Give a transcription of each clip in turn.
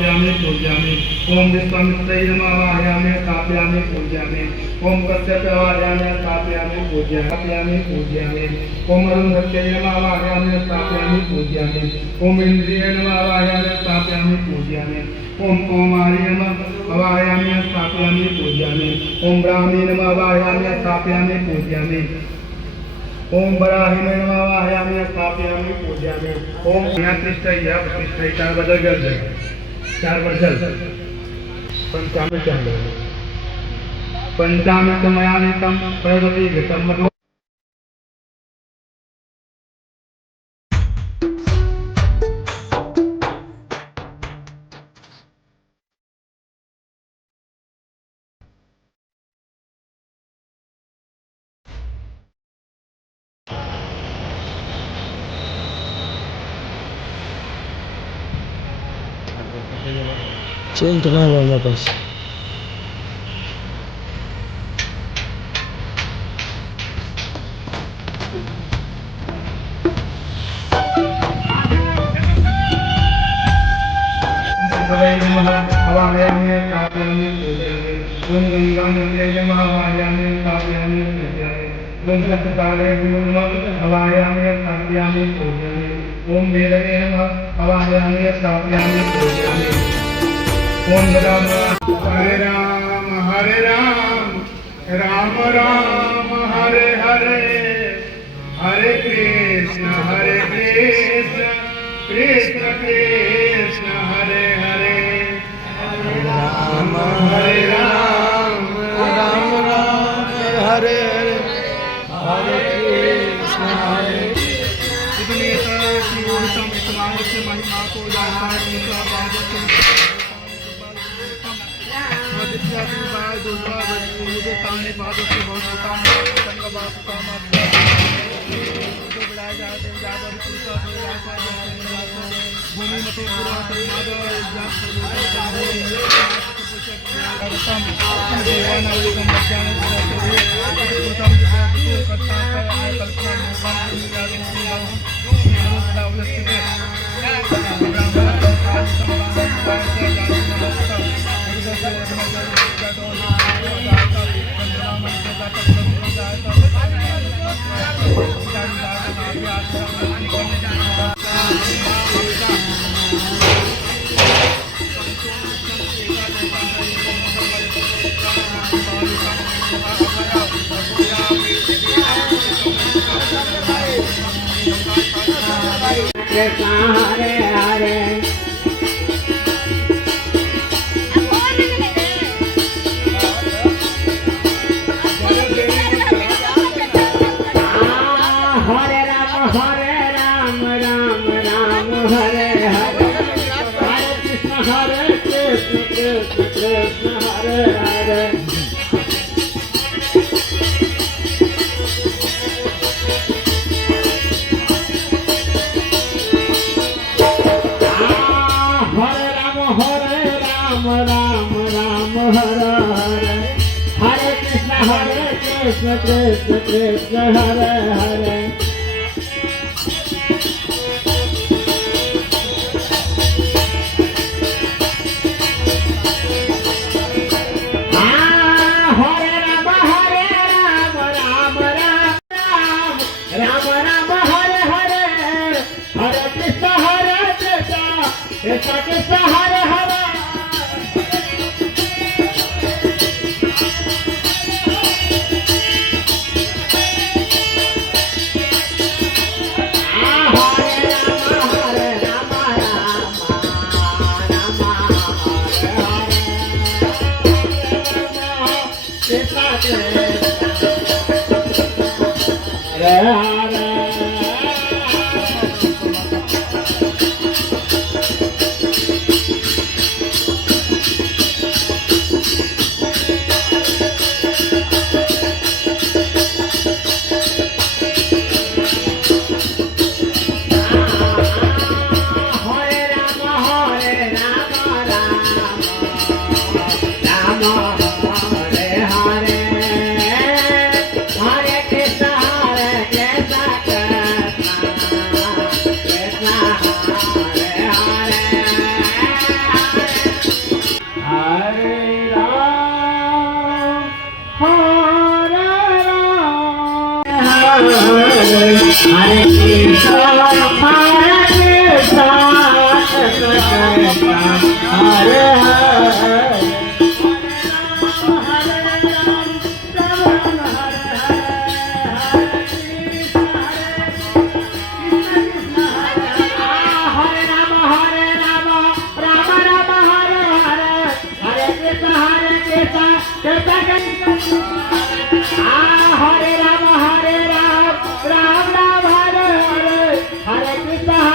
स्थापयामि पूजयामि। ओम विश्वामित्राय नमः आवाहयामि स्थापयामि पूजयामि। ओम कश्यपाय आवाहयामि स्थापयामि पूजयामि पूजयामि। ओम अरुंधत्यै नमः आवाहयामि स्थापयामि पूजयामि। ओम इंद्रियाय नमः आवाहयामि स्थापयामि पूजयामि। ओम कौमार्य नमः आवाहयामि स्थापयामि पूजयामि। ओम ब्राह्मी नमः आवाहयामि स्थापयामि पूजयामि। ओम बराही में नमः आवाहयामि स्थापयामि पूजयामि। ओम यहाँ प्रतिष्ठा चार बदल गल चार बदल पंचामृत पंचामृतमयानितं प्रदति घृतं मधु चेंज करना है हमारे पास। आवाहयामि स्थापयामि पूजयामि। ओम गंगानंदे नमः आवाहयामि स्थापयामि पूजयामि। ओम सत्यकाले नमः आवाहयामि स्थापयामि पूजयामि। ओम वेदवे नमः आवाहयामि स्थापयामि पूजयामि। ओम राम हरे राम राम राम हरे हरे हरे कृष्ण कृष्ण कृष्ण हरे हरे राम हरे राम राम राम हरे हरे हरे कृष्ण हरे इतने से महिमा को जानता है Krishna Hare Hare Krishna Hare Hare Ram Ram Hare Hare Hare Krishna Krishna Krishna Hare Hare Krishna Krishna Hare Hare Hare Krishna, Hare Krishna, Krishna Krishna, Hare Hare. Hare Rama, Ram Ram, Hare Hare, Hare Krishna, Krishna Krishna, Hare Hare. Hare Krishna,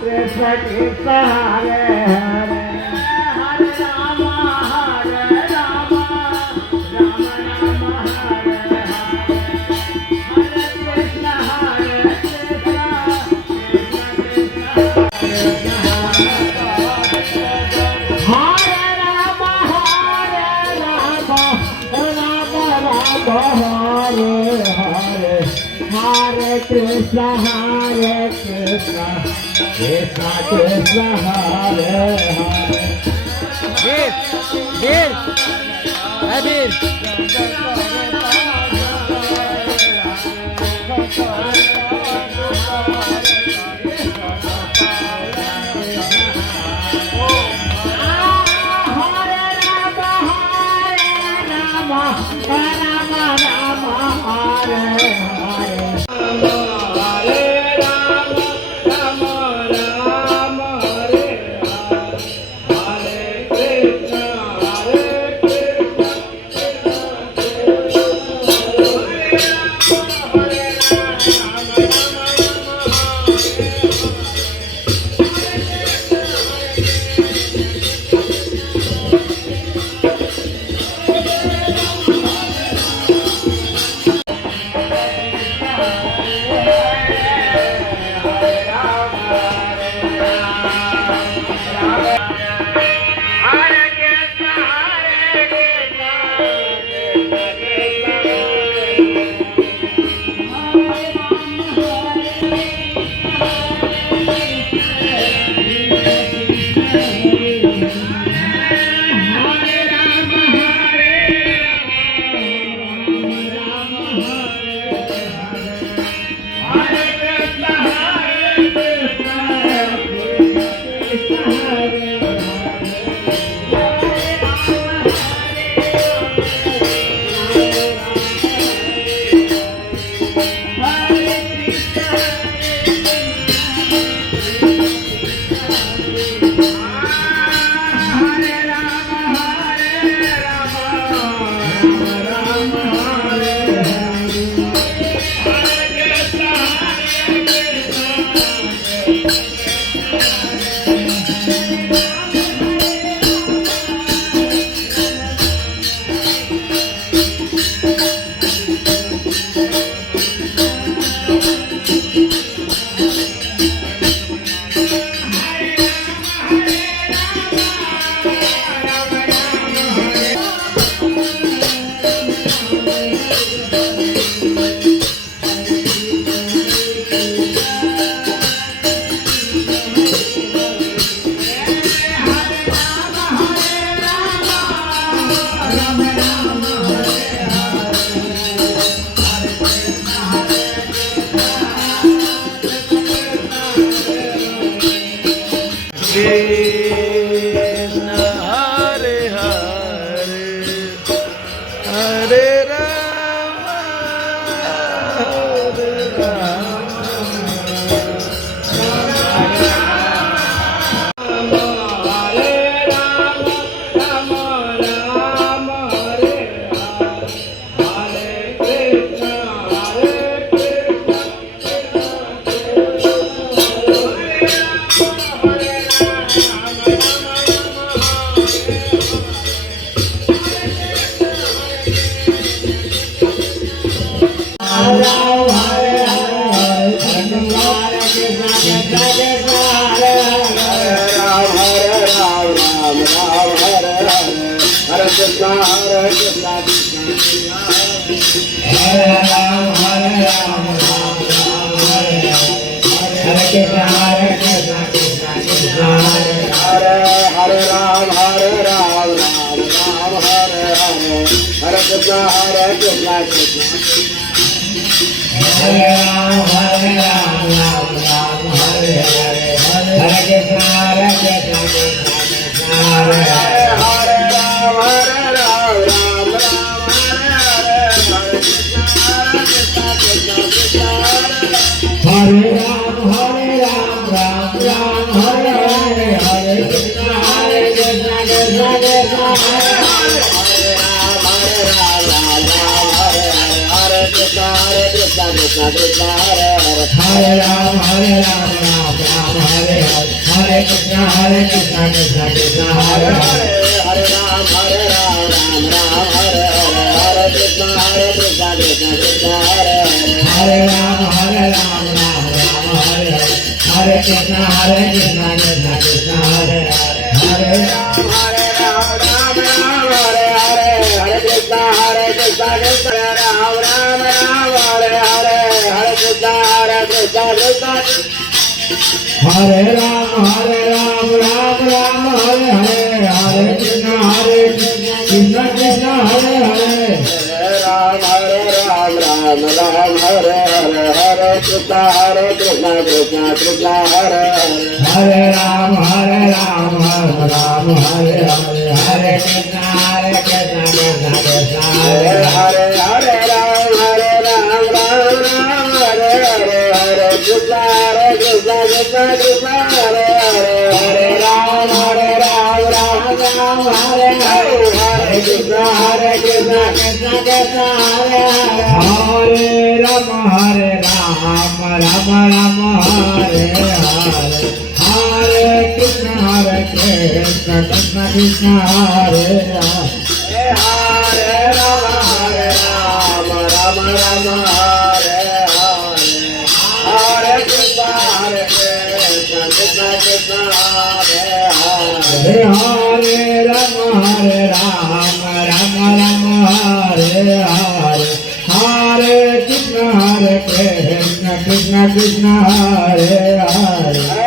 Krishna Krishna, Hare Hare. Hare Rama, Rama Rama, Hare Hare. Hare Krishna, Krishna Krishna, Hare Rama, Rama Rama, Hare Hare. Hare Krishna, Krishna Krishna, Hare Hare. वीर है वीर Krishna Hare Hare Hare Rama Hare Krishna Hare Krishna Hare Ram, Hare Ram, Ram Ram, Hare Hare. Hare Krishna, Hare Krishna, Krishna Krishna, Hare Hare. Hare Ram, Hare Ram, Ram Ram, Hare Hare. Hare Krishna, Krishna Hare Ram, Hare Ram, Ram Ram, Hare Hare. Hare Krishna, Krishna Krishna, Hare Hare. Hare Ram, Hare Ram, Ram Ram, Hare Hare. Hare Krishna, Krishna Krishna, Hare Hare. Hare Ram, Hare Ram, Ram Ram, Hare Hare. Hare Krishna, Krishna Krishna, Hare Hare. Hare Ram, Hare Ram, Ram Ram, Hare Hare. Hare Krishna, Krishna Krishna, Hare Hare. Hare Ram, Hare Ram, Ram Ram, Hare Hare. Hare Krishna, Krishna Krishna, Hare Hare. Hare Ram, Hare Ram, Ram Ram, Hare Hare. Hare Krishna, Krishna Krishna, Hare Hare. Hare Ram, Hare Ram, Ram Ram, Hare Hare. Hare Krishna, Krishna Krishna, Ram Ram, Ram Hare Hare. Hare Krishna, Krishna Krishna. Hare Ram, Hare Ram, Ram Ram, Hare Hare. Hare Krishna, Krishna Krishna, Hare Hare. Ram, Hare Ram, Ram Ram, Hare Hare. Hare Krishna, Krishna Krishna, Hare Hare. Hare Ram, Hare Ram, Ram Ram, Hare Hare. Hare Krishna, Krishna Krishna, Hare Hare. Hare Ram, Hare Ram, Ram Ram, Hare Hare. Hare Krishna, Krishna Krishna, Hare Hare. Hare Ram, Hare Ram, Ram Ram, Hare Hare. Hare Krishna, Krishna Krishna, Hare Hare. Hare Ram, Hare Ram, Ram Ram, Hare Hare. Hare Krishna, Krishna Krishna, Hare Hare. Hare Ram, Hare Ram, Ram Ram, Hare Hare. Hare Krishna, Krishna Krishna, Hare Hare. Hare Ram, Hare Ram, Ram Ram, Hare Hare. Hare Krishna, Krishna Krishna, Hare Hare.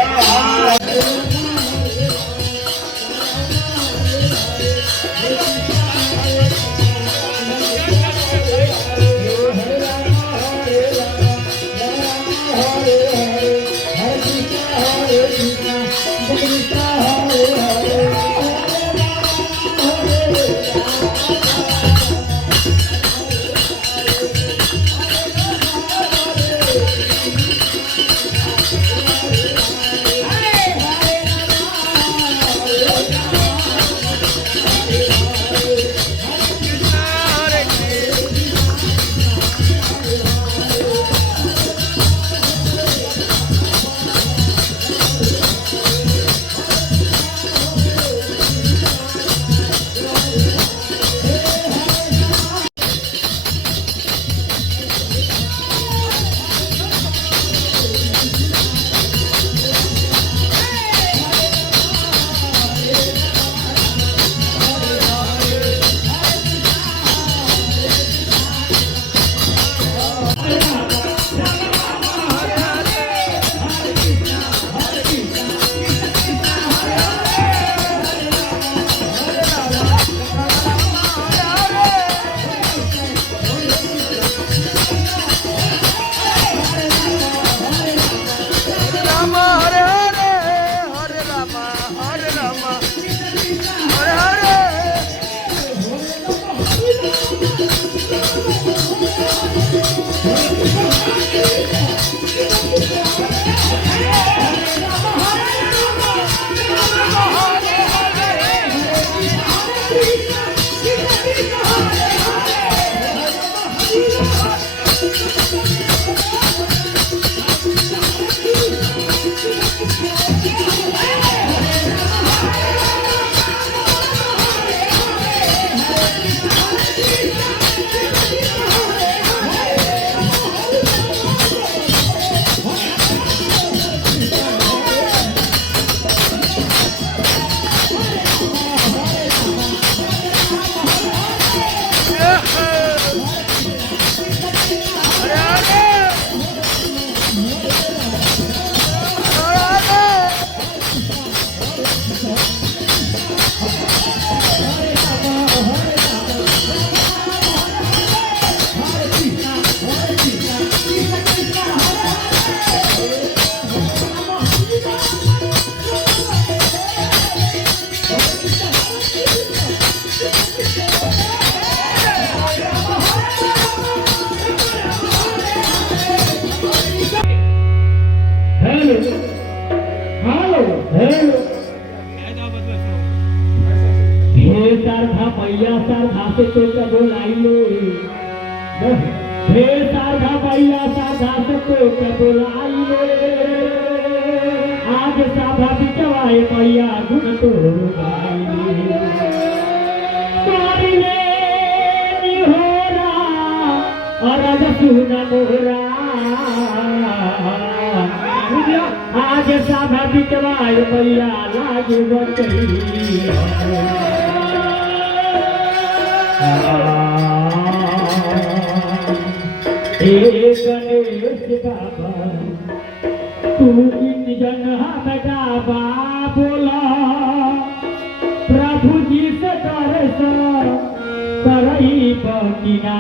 सारखा मैया सारखा से तो बोलाइलो हे सारखा मैया सारखा से तो बोलाइलो आज साभा बिचवाए मैया गुण तो गाइले तोरिले निहोरा अरज सुन मोरा आज साभा बिचवाए मैया लागे बचई गणेश बाबा तू इन जन गावा बोला प्रभु जी से दर्शन करई बकिना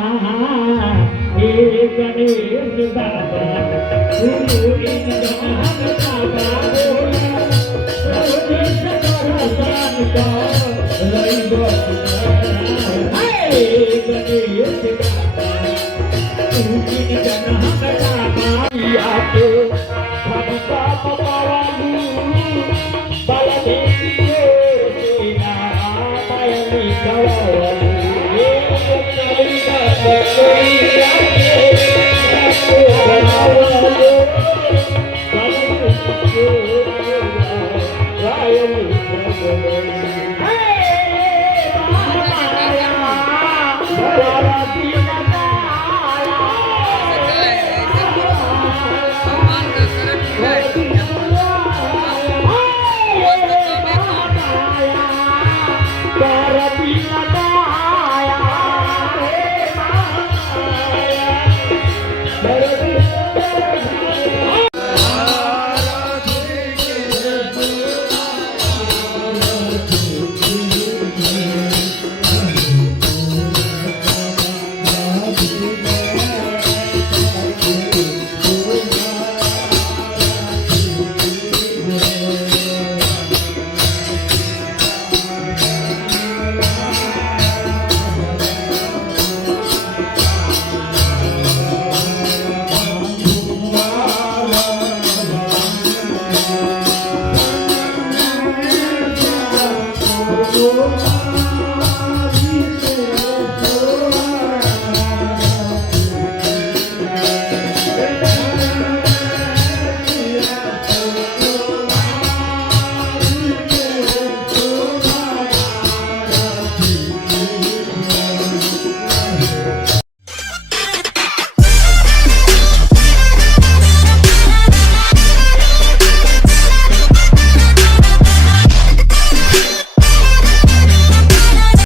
गणेश बाबा तू इन जन गावा बोला प्रभु जी से दर्शन करई बकिना गणेश बाबा